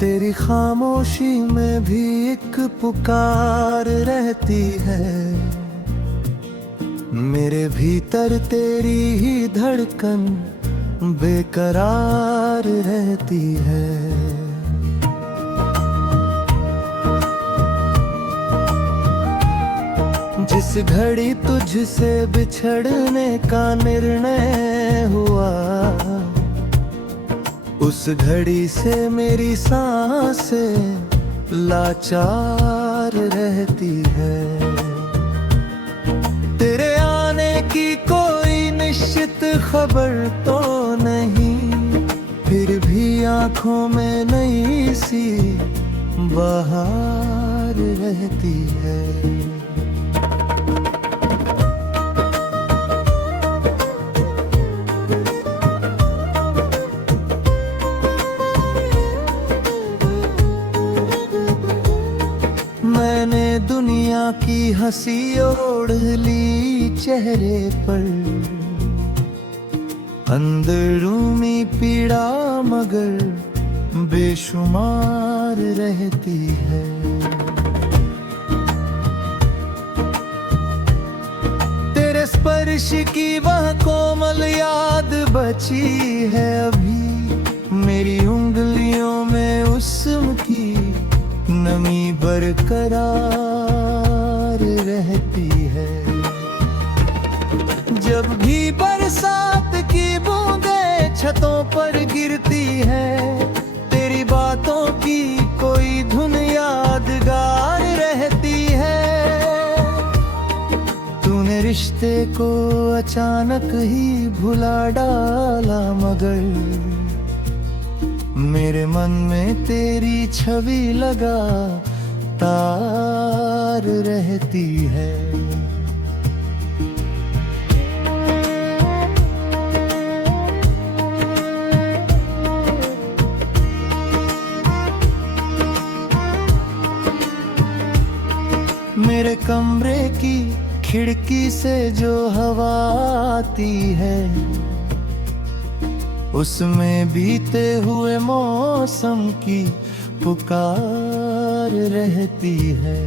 तेरी खामोशी में भी एक पुकार रहती है, मेरे भीतर तेरी ही धड़कन बेकरार रहती है। जिस घड़ी तुझसे बिछड़ने का निर्णय हुआ, उस घड़ी से मेरी सांसें लाचार रहती है। तेरे आने की कोई निश्चित खबर तो नहीं, फिर भी आंखों में नई सी बहार रहती है। मैंने दुनिया की हंसी ओढ़ ली चेहरे पर, अंदरूनी पीड़ा मगर बेशुमार रहती है। तेरे स्पर्श की वह कोमल याद बची है अभी, मेरी उंगलियों में उसकी नमी बरकरार रहती है। जब भी बरसात की बूंदें छतों पर गिरती है, तेरी बातों की कोई धुन यादगार रहती है। तूने रिश्ते को अचानक ही भुला डाला, मगर मेरे मन में तेरी छवि लगा तार रहती है। मेरे कमरे की खिड़की से जो हवा आती है, उसमें बीते हुए मौसम की पुकार रहती है।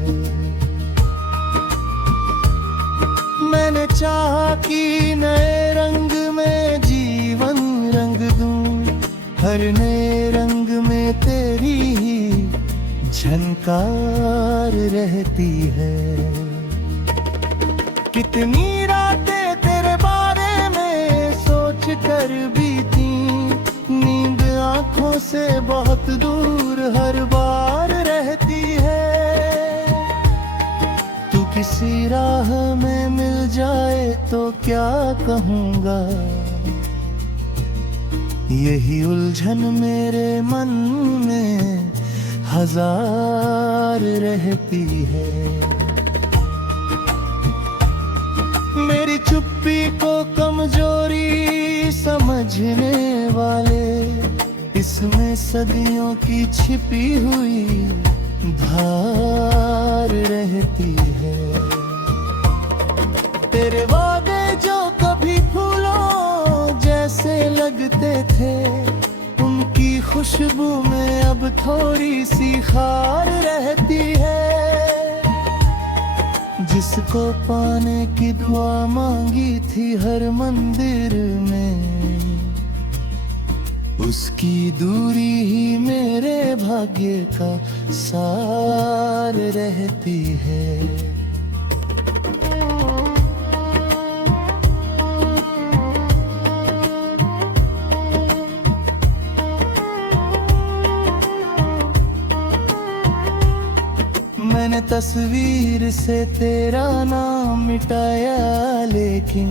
मैंने चाहा कि नए रंग में जीवन रंग दूं, हर नए रंग में तेरी ही झनकार रहती है। कितनी रातें तेरे बारे में सोच कर बीती, नींद आंखों से बहुत दूर हर बार रहती है। तू किसी राह में मिल जाए तो क्या कहूँगा, यही उलझन मेरे मन में हजार रहती है। मेरी चुप्पी को कमजोरी समझने वाले, इसमें सदियों की छिपी हुई धार रहती है। तेरे वादे जो कभी फूलों जैसे लगते थे, उनकी खुशबू में अब थोड़ी सी खार रहती है। जिसको पाने की दुआ मांगी थी हर मंदिर में, उसकी दूरी ही मेरे भाग्य का सार रहती है। मैंने तस्वीर से तेरा नाम मिटाया, लेकिन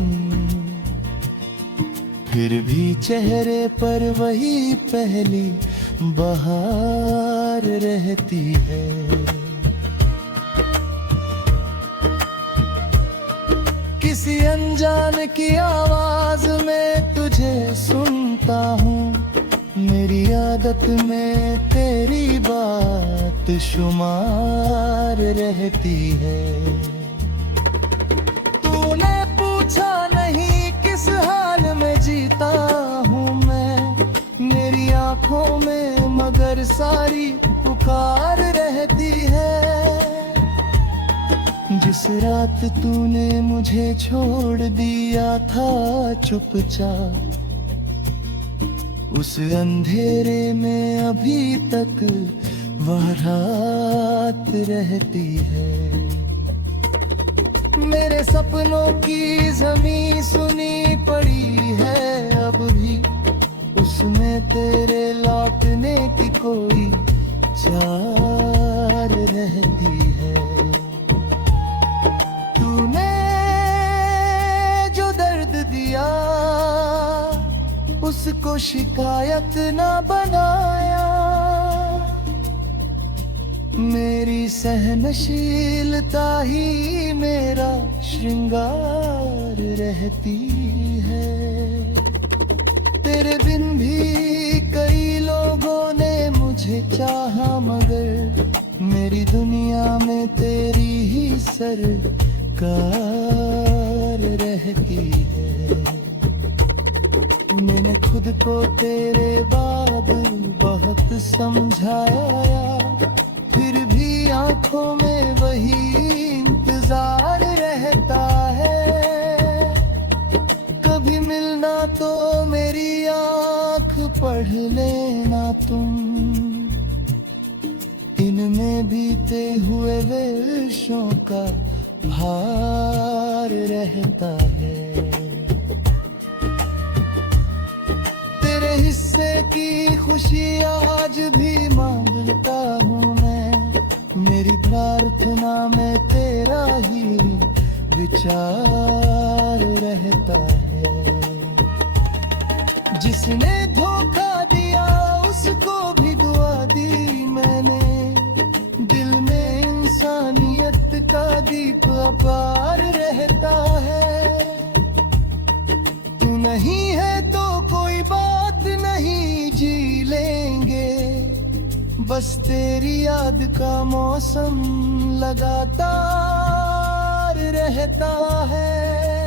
फिर भी चेहरे पर वही पहली बहार रहती है। किसी अनजान की आवाज में तुझे सुनता हूँ, मेरी आदत में तेरी बात शुमार रहती है। तूने पूछा नहीं किस हाल में जीता हूँ मैं, मेरी आंखों में मगर सारी पुकार रहती है। जिस रात तूने मुझे छोड़ दिया था चुपचाप, उस अंधेरे में अभी तक वह रात रहती है। मेरे सपनों की ज़मीं सुनी पड़ी है अब भी, उसमें तेरे लौटने की कोई चार रहती है। तूने जो दर्द दिया उसको शिकायत ना बनाया, मेरी सहनशीलता ही मेरा श्रृंगार रहती है। तेरे बिन भी कई लोगों ने मुझे चाहा, मगर मेरी दुनिया में तेरी ही सरकार रहती है। मैंने खुद को तेरे बाद बहुत समझाया, फिर भी आंखों में वही इंतजार रहता है। कभी मिलना तो मेरी आंख पढ़ लेना तुम, इनमें बीते हुए वर्षों का भार रहता है। तेरे हिस्से की खुशी आज भी मांगता हूँ मैं, मेरी प्रार्थना में तेरा ही विचार रहता है। जिसने धोखा दिया उसको भी दुआ दी मैंने, दिल में इंसानियत का दीप अपार रहता है। तू नहीं है तो कोई बात नहीं, जी लेंगे, बस तेरी याद का मौसम लगातार रहता है।